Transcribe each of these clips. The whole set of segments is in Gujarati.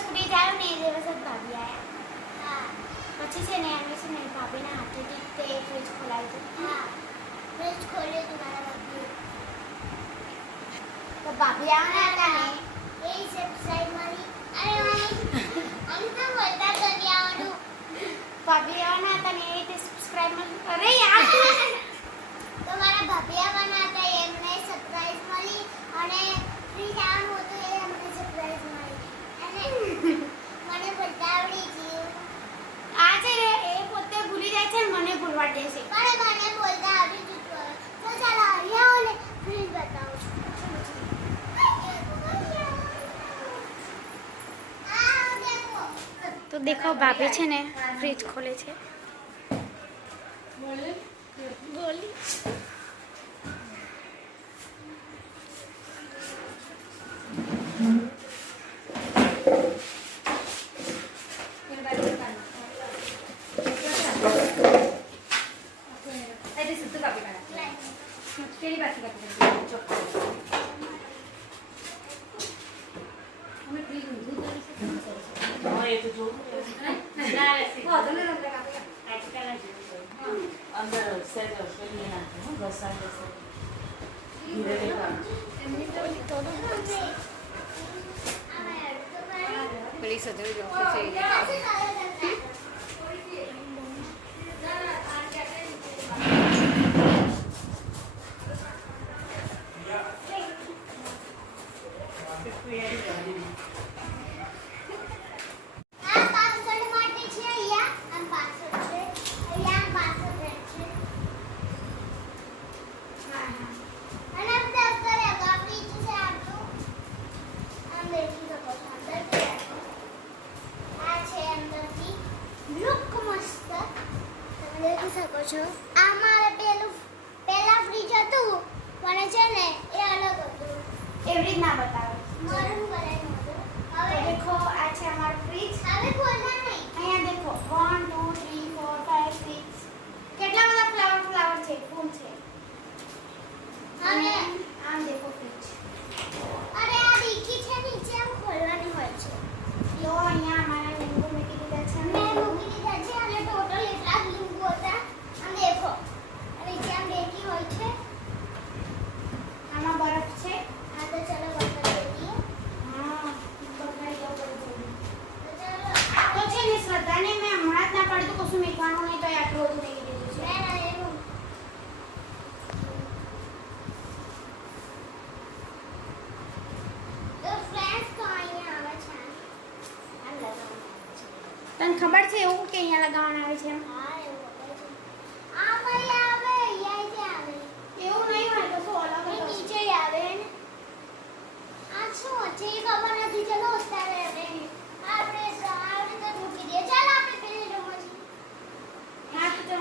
દિવસ ફ્રીજ આવ્યું ને એ દિવસ જ ભાભી આવ્યા. હા. પછી છે ને અમે છે ને ભાભીના હાથેથી તે ફ્રીજ ખોલાવ્યું હતું. હા. ફ્રીજ ખોલ્યું હતું મારા ભાભીએ. તો ભાભી આવવાના હતા ને એ સબસ્ક્રાઇબ મારી. અરે અમે તો બોલતા કરી આવવાનું. ભાભી આવવાના હતા ને એ સબસ્ક્રાઇબ મારી. અરે યાર તો મારા ભાભી આવવાના હતા એમને સરપ્રાઈઝ મળી અને ફ્રીજ આવવાનું હતું એ અમને સરપ્રાઈઝ મળી અને મને બોલતા આવડી ગયું. આ છે ને એ પોતે ભૂલી જાય છે ને મને ભૂલવા દે છે. પણ મને બોલતા આવડી ગયું. તો ચાલો આવી આવો ને ફ્રીજ બતાવો. તો દેખો ભાભી છે ને ફ્રીજ ખોલે છે. બોલી અંદર સેટ પેલી નાખે હો ઘસા ઘસા ધીરે પેલી સજડી જો છે છો. આ મારે પેલા ફ્રીજ હતું પણ છે ને એ અલગ હતું. એવી રીત ના બતાવે. મારું બનાવ્યું હતું. હવે દેખો આ છે અમારું ફ્રીજ. હવે ખોલના નહીં. અહીંયા દેખો 1 2 3 4 5 6 કેટલા બધા ફ્લાવર છે ફૂલ છે. અને આમ દેખો ફ્રીજ. અરે આ ડીકી છે નીચે આમ ખોલવાની હોય છે. લો અહીંયા અમારા લીંબુ મૂકી દીધા છે. મેં મૂકી દીધા છે અને ટોટલ એટલા જ લીંબુ હતા. देखो નીચે આમ ડેકી હોય છે. આમાં બરફ છે. આ તો ચલો બરફ દેખીએ. હા બરફાઈ ગયો બધું. તો ચલો તો છે ને શ્રદ્ધાને મેં હમણાં જ ના પાડી તો કશું મેકવાનું નહીં તો આટલું બધું મેકી દીધું છે. ના એવું તો ફ્રેન્ડ્સ તો અહીંયા આવે છે. આમ લગાવવાનું છે. તને ખબર છે એવું કે અહીંયા લગાવવાનું આવે છે? હા એવું આ ભાઈ આવે અહીંયા આવે એવું નહીં હોય તો શું અલગ અલગ નીચે આવે ને આ શું છે એ ખબર નથી. ચલો ઉતારે આપણે તો મૂકી દે. ચાલ આપણે પેલી રમવા હા તો દેખો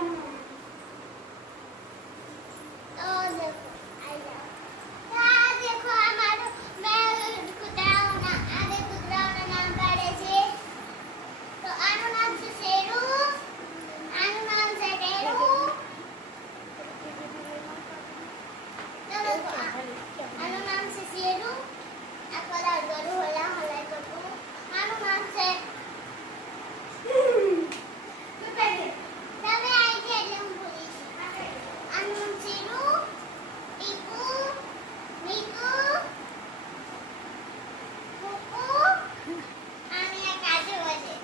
આ દેખો આ મારું મેં કૂતરાઓના આ દે કૂતરાઓના નામ પાડે છે. તો આનું નામ છે શેરુ. આનું નામ છે ટેરુ. આનું નામ છે શેરુ. આ કલર ગરુ હલા હલાઈ કરું. આનું નામ છે તમે આવી છે એટલે હું ભૂલી છું. આનું નામ શેરુ, ટીકુ, મીકુ, કુકુ અને આ કાજુ છે.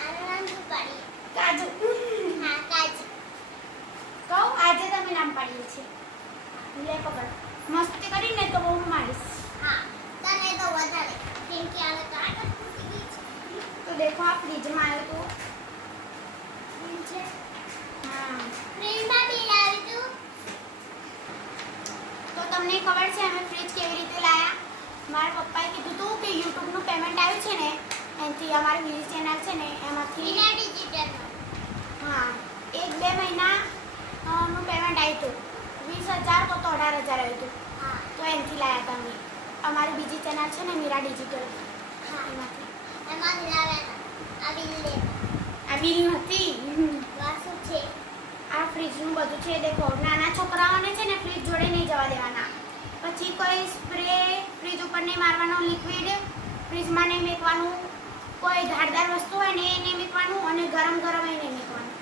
આનું નામ શું પાડીએ? કાજુ. હા કાજુ. કહો આજે તમે નામ પાડીએ છે. લે પકડ. મસ્તી કરીને તો બહુ મારીશ. હા તને તો વધારે કેમ કે આ તો આટો ફૂટી ગઈ છે. તો દેખો આ ફ્રીજમાં આવ્યું તો ફ્રીજ છે. હા ફ્રીજમાં બિલ આવ્યું હતું. તો તમને ખબર છે અમે ફ્રીજ કેવી રીતે લાયા? મારા પપ્પાએ કીધું હતું કે YouTube નું પેમેન્ટ આવ્યું છે ને એનાથી અમારી બીજી ચેનલ છે ને એમાંથી વિના ડિજિટલ. હા 1-2 મહિના નું પેમેન્ટ આવ્યું હતું. 20,000 તો 18,000 આવ્યું હતું. હા તો એનાથી લાયા હતા અમે. અમારી બીજી ચેનલ છે ને મીરા ડિજિટલ. હા એમાંથી લાવ્યા આ બિલ લે. આ બિલ નથી. વાસુ છે. આ ફ્રીજનું બધું છે. દેખો નાના છોકરાઓને છે ને ફ્રીજ જોડે નહીં જવા દેવાના. પછી કોઈ સ્પ્રે ફ્રીજ ઉપર નહીં મારવાનો. લિક્વિડ ફ્રીજમાં નહીં મેકવાનું. મૂકવાનું અને ગરમ ગરમ નહીં મૂકવાનું.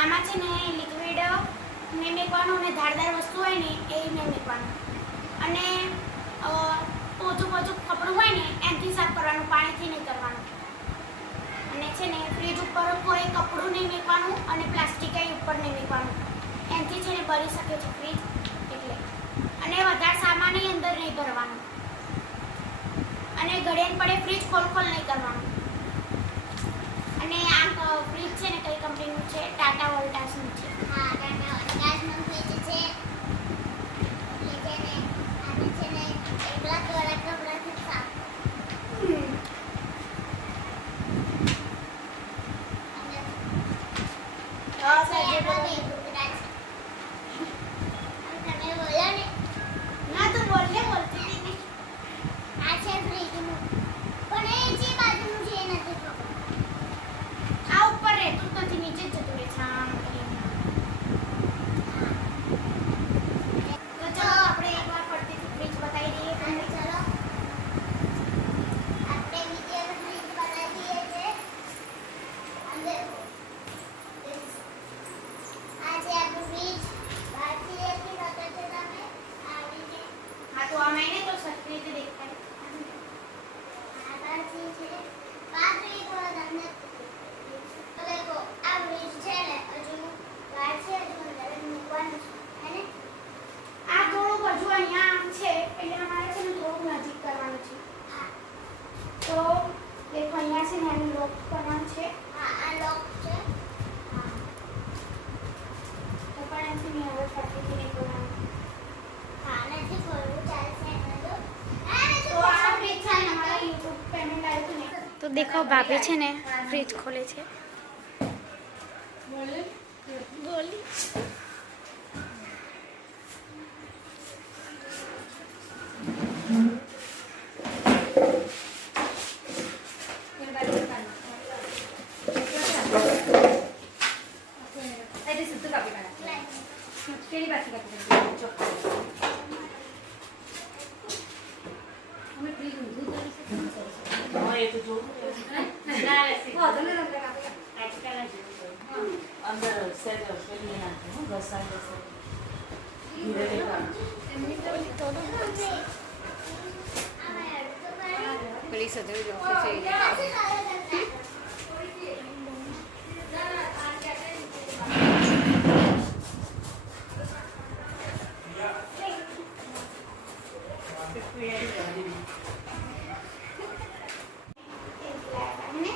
આમાં છે ને લિક્વિડ નહીં મૂકવાનું અને ધારદાર વસ્તુ હોય ને એ નહીં મૂકવાનું. અને પોચું કપડું હોય ને એનાથી સાફ કરવાનું, પાણીથી નહીં કરવાનું. અને છે ને ફ્રીજ ઉપર કોઈ કપડું નહીં મૂકવાનું અને પ્લાસ્ટિક ઉપર નહીં મૂકવાનું. એનાથી છે ને ભરી શકે છે ફ્રીજ એટલે. અને વધારે સામાન અંદર નહીં ભરવાનું. અને ઘડિયાળ પડે ફ્રીજ ખોલ નહીં કરવાનું. અને આ ફ્રીજ છે ને કઈ કંપનીનું છે? ટાટા વોલ્ટાસનું છે. હા, ટાટા વોલ્ટાસનું ફ્રીજ છે. એટલે છે ને આને છે ને એકલા કોરા કપડાથી સાફ અને હા, છે સાહેબ, એમાં બે ટુકડા છે. અને તમે બોલો ને, ના તો બોલતી હતી ને. આ છે ફ્રીજનું. પણ એ જે બાજુનું છે એ નથી ખબર. આ ઉપર રહેતું જ નથી, નીચે જ જતું રહે છે આમ કરીને. તો ચલો આપણે એકવાર ફરતીથી ફ્રીજ બતાવી દઈએ અને તમને. ચલો આપણે બીજી ફ્રીજ બનાવીએ છીએ. અને આ છે આપણું ફ્રીજ. બહારથી દેખી શકો છો તમે. આવીને હા, તો આમાં એને તો સરખી રીતે દેખાય. આ બહારથી છે. બહારથી થોડા તમને તો દેખો આ ફ્રીજ છે ને હજુ બહાર છે, હજુ અંદર મૂકવાનું છે. હે ને? આ થોડુંક હજુ અહીંયા આમ છે એટલે અમારે છે ને થોડુંક નજીક કરવાનું છે. હા, તો દેખો અહીંયા છે ને એનું લોક કરવાનું છે. હા, આ લોક છે. હા, તો પણ એથી મેં હવે ફરતીથી નહીં કરવાનું. હા, નથી ખોલવું, ચાલશે એમાં તો. આ નથી તો આ ફ્રીજ છે ને અમારા યુટ્યુબ પેમેન્ટ આવ્યું હતું ને. તો દેખો ભાભી છે ને ફ્રીજ ખોલે છે. બોલી હા, એ તો જોવું પડે. અંદર સહેજ પેલી નાખે હો, ઘસાઈ જશે. ધીરે દેખાડો. પેલી સજવી જોખું છે અને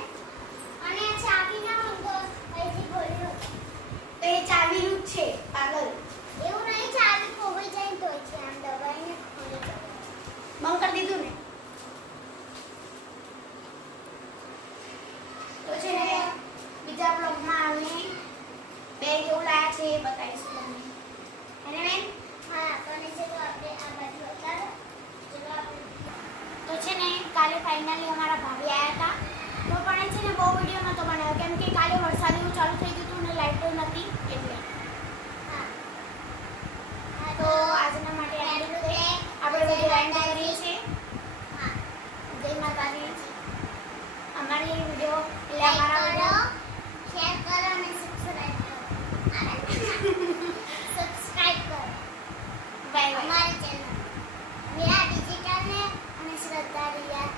અને આ ચાવી ના હોય તો અહીંથી ખોલ્યું. તો એ ચાવીનું જ છે પાગલ. એવું નહીં, ચાવી ખોવાઈ જાય ને તોય છે. આમ દબાઈને ખોલી દો. બંધ કરી દીધું ને. તો છે ને બીજા બ્લોગમાં આવીને બેગ એવું લાયા છે એ બતાવીશું તમને. એને બેન હા, પણ ચલો આપણે આ બાજુ બતાડો. ચલો આપણે તો છે ને કાલે ફાઇનલી અમારા ભાભી આવ્યા હતા. તો પણ એ છે ને બહુ વિડીયો નહોતો બનાવ્યો કેમ કે કાલે વરસાદ એવું ચાલુ થઈ ગયું હતું ને લાઇટો નથી એટલે. હા. હા, તો આજના માટે આટલું જ. આપણે બધું એન્ડ કરીએ છીએ. હા, જય માતાજી. અમારી વિડીયો એટલે લાઈક અમારા કરો, વિડીયો શેર કરો અને સબસ્ક્રાઇબ કરો. સબસ્ક્રાઇબ કરો બાય બાય. અમારી ચેનલ મીરા ડિજિટલ ને અને શ્રદ્ધા રિયા